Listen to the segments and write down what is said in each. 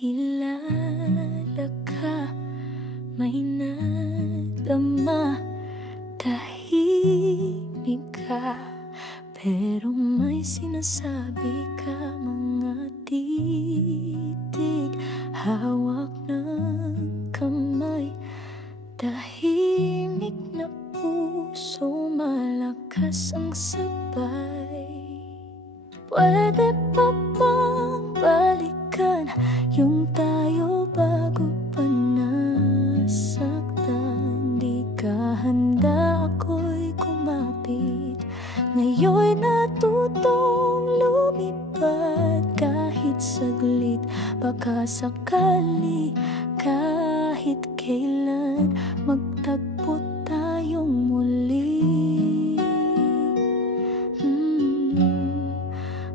Kilala ka, may nadama, tahimik ka, pero may sinasabi ka. Mga titig, hawak ng kamay, tahimik na puso, malakas ang sabay. Pwede pa bang balikan yung tayo bago pa nasaktan? Di ka handa, ako'y kumapit. Ngayon'y natutong lumipad kahit saglit. Baka sakali, kahit kailan, magtagpo tayong muli.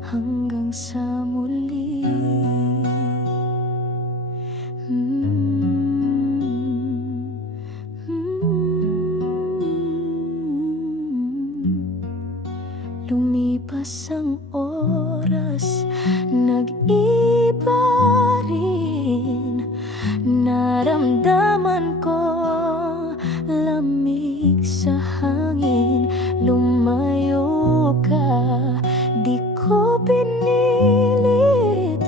Hanggang sa muli. Lumipas ang oras, nag-iba rin. Naramdaman ko lamig sa hangin. Lumayo ka, di ko pinilit,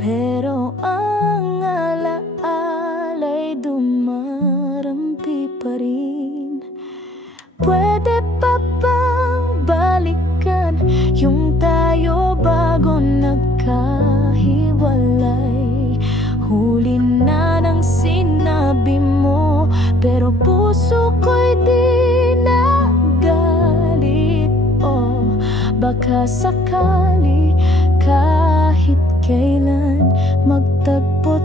pero ang alaala'y dumarampi pa rin. Pwede pa bang balikan yung tayo bago nagkahiwalay? Huli na ng sinabi mo, pero puso ko'y di nagalit. Oh, baka sakali, kahit kailan, magtagpo